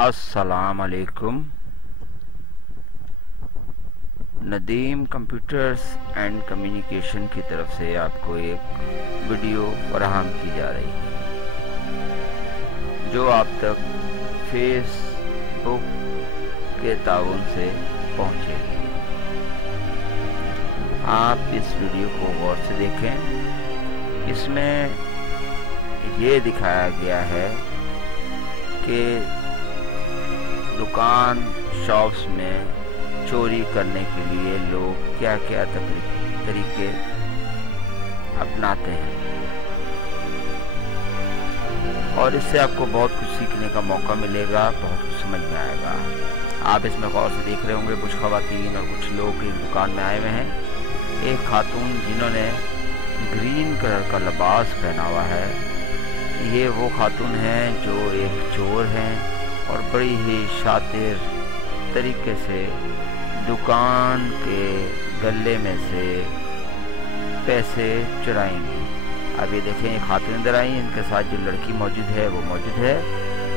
अस्सलाम वालेकुम। Nadeem computers and communication की तरफ से आपको एक वीडियो फराहम की जा रही है जो आप तक फेसबुक के ताउन से पहुंचेगी। आप इस वीडियो को गौर से देखें। इसमें ये दिखाया गया है कि दुकान शॉप्स में चोरी करने के लिए लोग क्या क्या तरीके अपनाते हैं और इससे आपको बहुत कुछ सीखने का मौका मिलेगा, बहुत कुछ समझ में आएगा। आप इसमें गौर से देख रहे होंगे कुछ खवातीन और कुछ लोग एक दुकान में आए हुए हैं। एक खातून जिन्होंने ग्रीन कलर का लिबास पहना हुआ है, ये वो खातून हैं जो एक चोर हैं और बड़ी ही शातिर तरीके से दुकान के गले में से पैसे चुराएंगी। अब ये देखें, ये खातून अंदर आई, इनके साथ जो लड़की मौजूद है वो मौजूद है।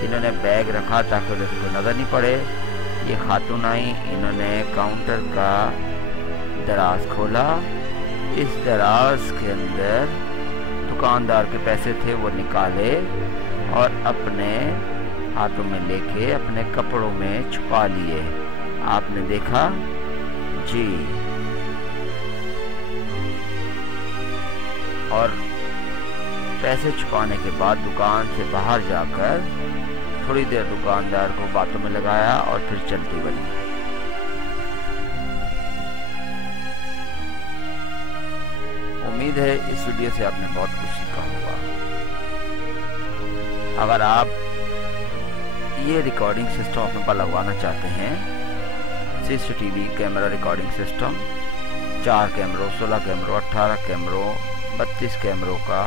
इन्होंने बैग रखा ताकि उन्हें को नज़र नहीं पड़े। ये खातून आई, इन्होंने काउंटर का दराज खोला। इस दराज के अंदर दुकानदार के पैसे थे, वो निकाले और अपने हाथों में लेके अपने कपड़ों में छुपा लिए। आपने देखा जी। और पैसे छुपाने के बाद दुकान से बाहर जाकर थोड़ी देर दुकानदार को बातों में लगाया और फिर चलती बनी। उम्मीद है इस वीडियो से आपने बहुत कुछ सीखा होगा। अगर आप ये रिकॉर्डिंग सिस्टम अपने पर लगवाना चाहते हैं, सीसीटीवी कैमरा रिकॉर्डिंग सिस्टम, 4 कैमरों, 16 कैमरों, 18 कैमरों, 32 कैमरों का,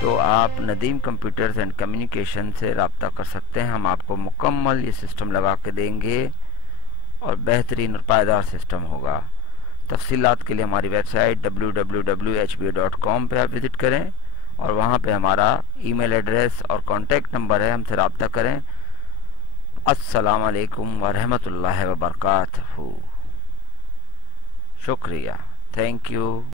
तो आप नदीम कंप्यूटर्स एंड कम्युनिकेशन से रब्ता कर सकते हैं। हम आपको मुकम्मल ये सिस्टम लगा के देंगे और बेहतरीन और पायदार सिस्टम होगा। तफसीलात के लिए हमारी वेबसाइट www.hba.com पे आप विज़िट करें और वहाँ पे हमारा ईमेल एड्रेस और कॉन्टैक्ट नंबर है, हमसे रब्ता करें। अस्सलाम वालेकुम वरहमतुल्लाहि वबरकातुहू। शुक्रिया, थैंक यू।